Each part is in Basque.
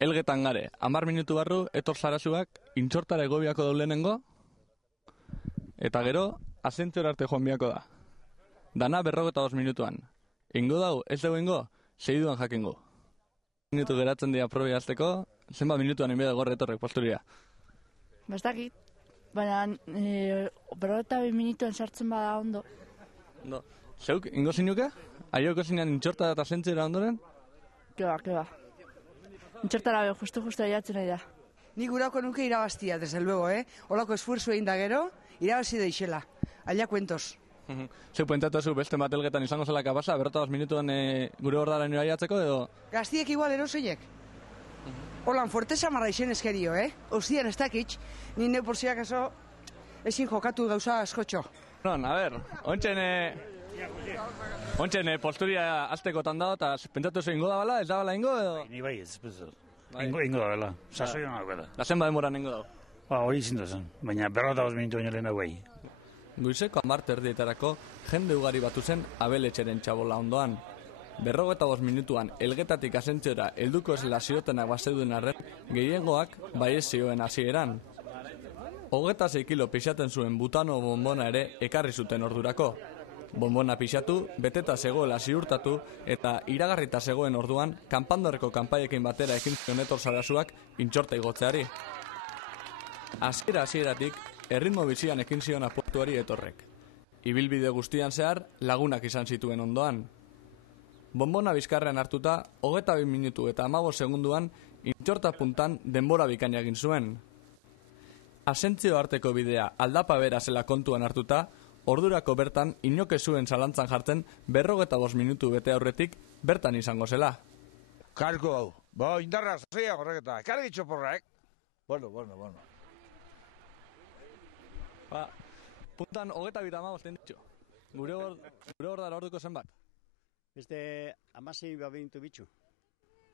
Elgetan gare, 10 minutu barru, etor Sarasuak intxortara egobiako daulenengo, eta gero, asentzora arte joan biako da. Dana 42 minutuan. Ingo dau, ez dugu ingo, segiduan jakingo. Minutu geratzen dira probi azteko, zenbat minutuan enbida gorre etorrek posturia. Bastakit, baina 42 minutuen sartzen bada ondo. No. Zeuk, ingo zinuke? Aioko zinean intxorta eta asentzera ondoren? Keba. Intxortara be, justu aiatzen nahi da. Ni gurako nuke irabaztia, desde luego, Olako esfuerzo egin da gero, irabazi deixela. Allá cuentos. Zeu pentatuzu beste bat Elgetan izango zela kapasa, 42 minutuan gure hordara nire aiatzeko edo? Gaztiek igual eroseiek. Holan, fuerteza marra izen eskerio, Ostian ez dakitx, nire porziak eso ezin jokatu gauza askotxo. Non, a ber, ontsen posturia aztekotan dago, eta pentsatuzu ingo da bala, ez da bala ingo edo? Ni bai ez, ingo da bela, sasoian hau da. Da zenba demoran ingo dago? Hori zindu zen, baina 42 minutu baino lehen bai. Goizeko 10 erdietarako jende ugari batu zen abeletxeren txabola ondoan. 45 minutuan Elgetatik asentziora helduko esela ziotenak bazeuden arren, gehiengoak baiez zioen hasieran. 26 kilo pixaten zuen butano bonbona ere ekarri zuten ordurako. Bonbona pixatu, beteta zegoela ziurtatu eta iragarrita zegoen orduan kanpandorreko kanpaiekin batera ekin zion Etor Sarasuak intxorta igotzeari. Hasieratik erritmo bizian ekin zion apustuari Etorrek. Ibilbide guztian zehar lagunak izan zituen ondoan. Bonbona bizkarrean hartuta, 22 minutu eta 15 segunduan intxorta puntan denbora bikaina egin zuen. Asentzio arteko bidea aldapa bera zela kontuan hartuta, ordurako bertan inoke zuen zalantzan jartzen 45 minutu bete aurretik bertan izango zela. Karko hau, indarra zazia horreketa, ekarri ditxo porraek? Bueno. Puntan 22 den ditxo. Gure hordara orduko zenbat? Beste 16 minutu bitxu.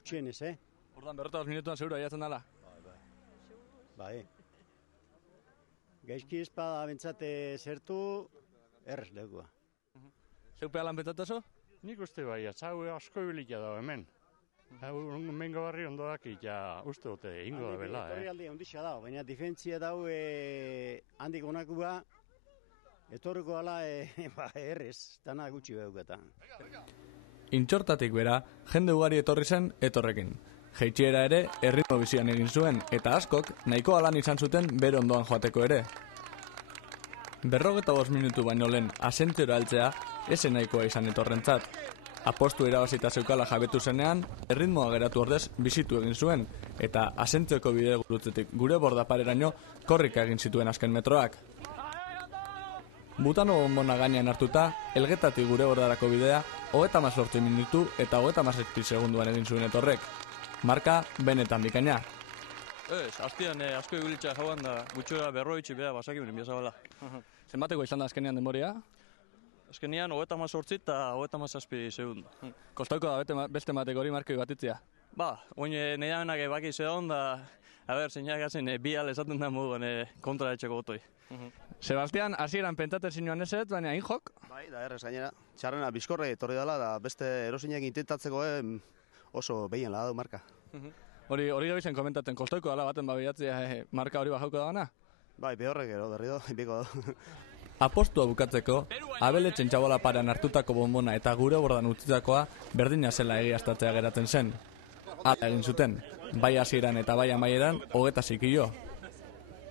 Txienez, Ordan 42 minutuan seguro aiatzen dala? Bai. Gaizki espada bentsate zertu, errez legua. Zeupea lan betatazo? Nik uste bai, atzau asko ibilikia dago hemen. Mengo barri ondoak ja uste dute ingo da bela. Etorrialde ondixia dago, baina difentzia dago handik onakua, etorriko ala errez, dana gutxi behuketan. Intxortatik bera, jende ugari etorri zen Etorrekin. Jeitxiera ere erritmo bizian egin zuen, eta askok nahiko alan izan zuten bere ondoan joateko ere. 45 minutu baino lehen asentziora altzea, eze nahikoa izan Etorrentzat. Apostu irabazita zeukala jabetu zenean, erritmoa geratu ordez bizitu egin zuen, eta asentzioko bide gurutzetik gure bordapareraino korrika egin zituen azken metroak. Butano bonbona gainean hartuta, Elgetatik gure bordarako bidea 38 minutu eta 37 segunduan egin zuen Etorrek. Marka benetan bikaina. Aztian asko egulitza jauan da gutxoa berroitxe beha basakimen biazabala. Zenbateko izan da azkenean denboria? Azkenean 38 eta 37 segundo. Kostauko da beste mateko hori markoi batitzea? Oin nahi damenak baki zeon da, zeinak gazen bi ale esaten da moduan kontra etxeko gotoi. Sebastian, hasieran pentsatzen zinuan ezet, baina injok? Bai, da errez gainera. Txarrena bizkorre etorri dela, da beste erosinak intentatzeko oso behien lagadu marka. Hori gabizen komentatzen, kostauko dala baten babiatzea marka hori bajauko da bana? Bai, behorrek ero, berri do, inbiko do. Apostua bukatzeko, abeletzen txabola parean hartutako bonbona eta gure bordan utzitakoa berdina zela egiaztatzea geratzen zen. Hala egin zuten, bai hasieran eta bai amaieran 26 kilo.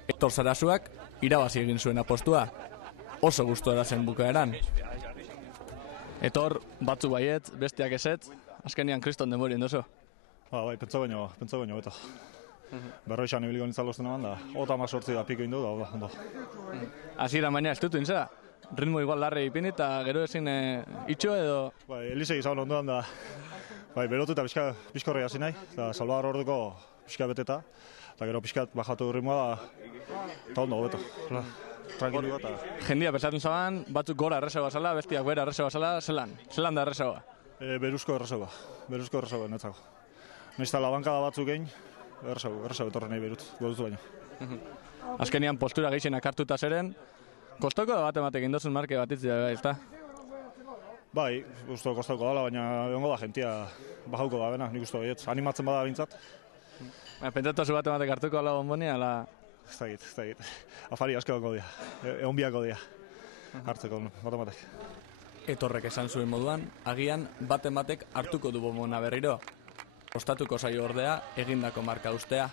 Etor Sarasuak irabazi egin zuen apostua, oso gustua da zen bukaeran. Etor, batzu baiet, bestiak ezetz, azkenian kriston denborien dozo. Bai, pentsa baino, eta. Berroixan ibiliko nintzalozten eman da, 38 da piko indu da, ondo. Hasieran baina ez dutu intzera, ritmo igual larre ipini eta gero ezin itxo edo... Bai, Elisei izan ondoan da, bai, berotu eta pixkorri hasi nahi, eta Salvador orduko pixka beteta, eta gero pixkat bajatu ritmoa da, eta ondo, beto. Tranquilu eta... Jendia pesatzen zaban, batzuk gora errezagoa zela, bestiak bera errezagoa zela, zelan da errezagoa? Beruzko errezagoa netzako. Naizta labankada batzuk egin, errezago etorren nahi berut, godutu baino. Azkenian postura gehienak hartuta zeren, kostoko da bat egin dozun marke batitzea, ez da? Bai, uste kostoko dala, baina egongo da jentia bajauko da bena, nik uste baiet. Animatzen bada bintzat. Pentsatu zu bat ematek hartuko ala bonbonia, ala... Ez dakit. Afari asko gongo dira. Egon biako dira. Hartzeko bat. Etorrek esan zuen moduan, agian baten batek hartuko du bonbona berriro. Ostatuko zaio ordea egindako marka ustea.